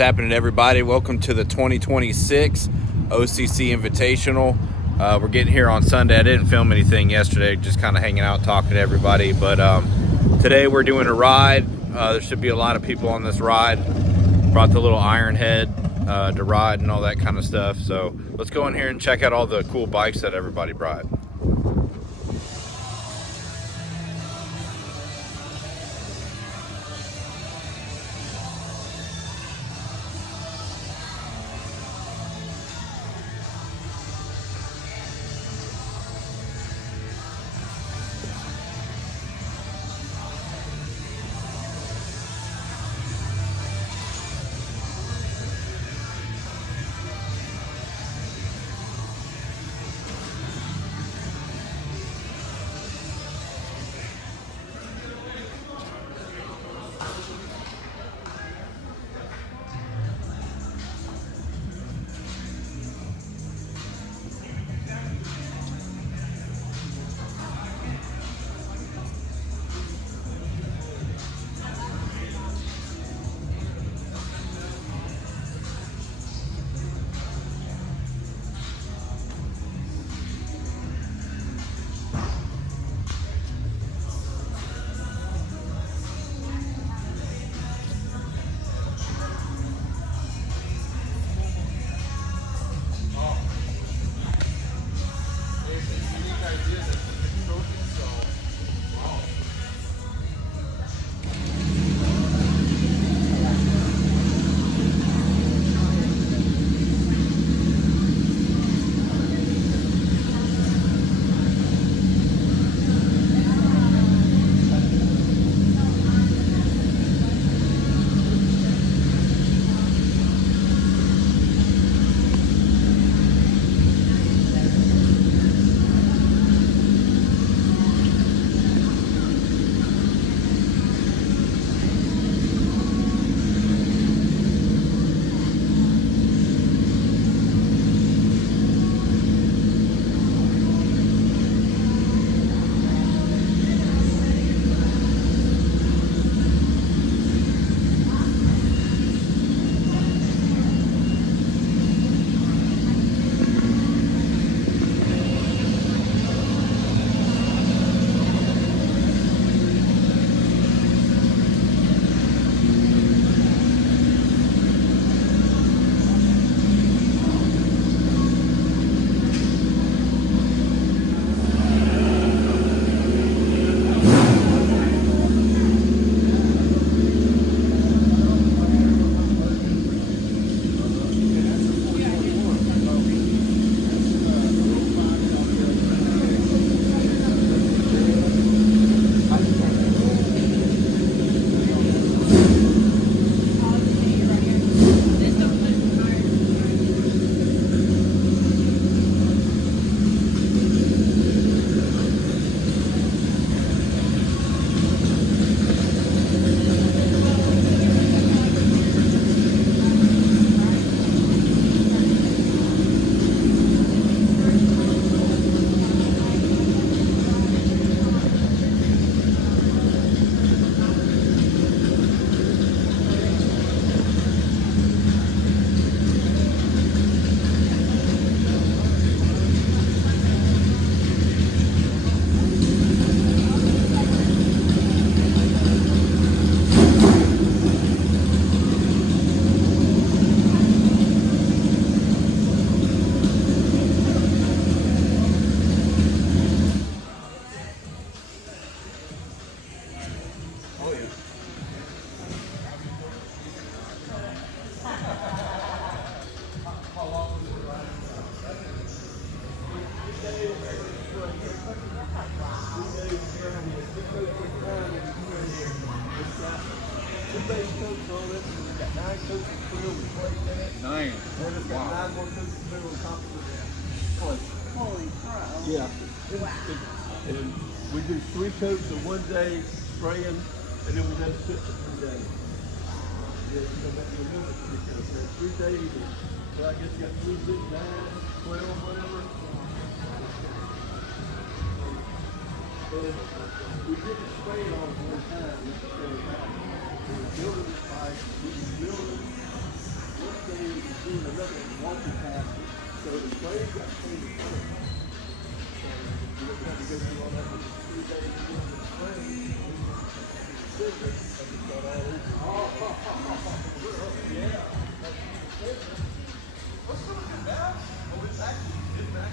happening, everybody? Welcome to the 2026 OCC Invitational. We're getting here on Sunday. I didn't film anything yesterday, just kind of hanging out, talking to everybody. But today we're doing a ride. There should be a lot of people on this ride. Brought the little iron head to ride and all that kind of stuff. So let's go in here and check out all the cool bikes that everybody brought. Nine. Wow. Holy crow. Yeah. Wow. And we do 3 coats in one day, spraying, and then we let it sit for 3 days. Yeah, so that we know it's 3 coats. That's 3 days, and so I guess you got 3, 6, 9, 12, whatever. And we didn't spray it all at one time. We were building this pipe, we were building day is doing another multitasking. So the spray's got to clean the front. So you don't have to go through all that with 3 days doing the spray. And just got all over. Yeah. What's going on now? Oh, it's actually back.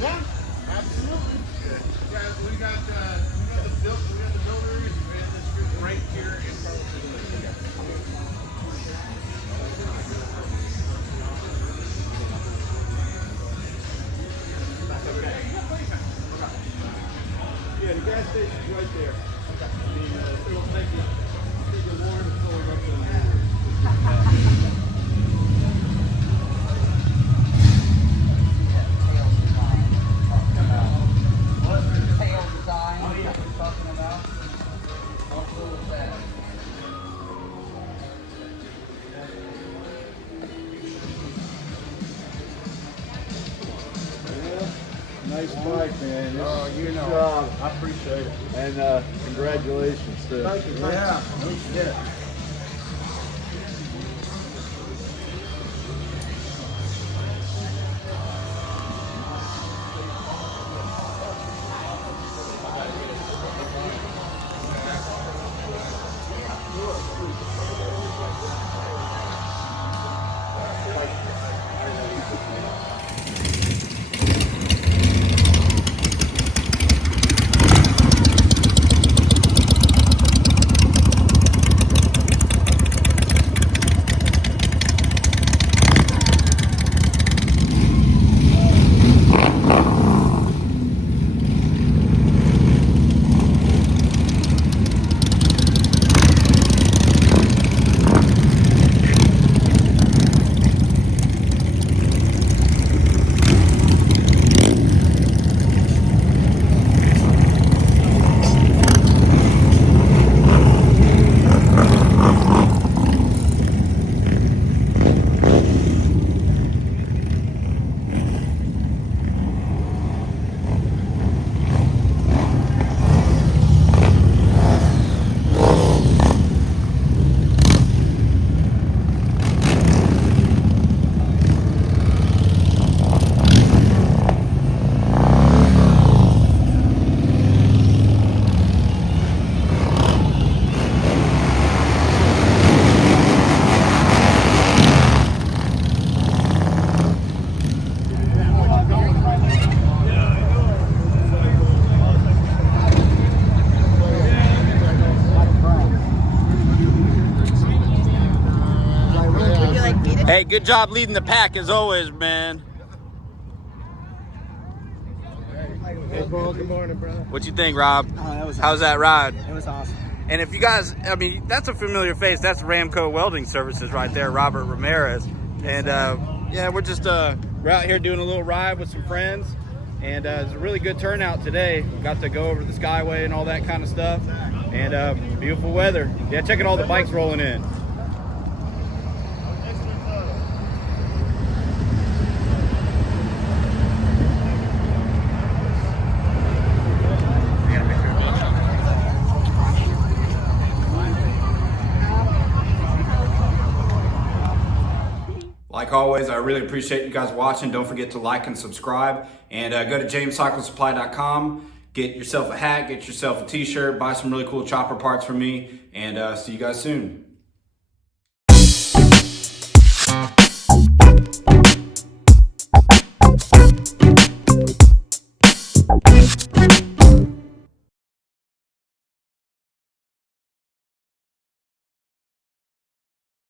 Yeah, absolutely. Yeah, we got the builders, we have this group right here in front of the Yeah, the gas station's right there. I mean, it'll take the warrant to pull it up to the Tail design, what we're talking about. Nice bike, man. Oh, you know. Good job. I appreciate it. And congratulations to Thank you. Yeah. No shit. Hey, good job leading the pack as always, man. Hey, Paul, good morning, brother. What you think, Rob? That was How's that ride? It was awesome. And if you guys, I mean, that's a familiar face. That's Ramco Welding Services right there, Robert Ramirez. And yeah, we're just we're out here doing a little ride with some friends, and it's a really good turnout today. Got to go over the Skyway and all that kind of stuff, and beautiful weather. Yeah, checking all the bikes rolling in. Like always, I really appreciate you guys watching. Don't forget to like and subscribe, and go to JAMESCYCLESUPPLY.com. Get yourself a hat, get yourself a t-shirt, buy some really cool chopper parts from me, and see you guys soon.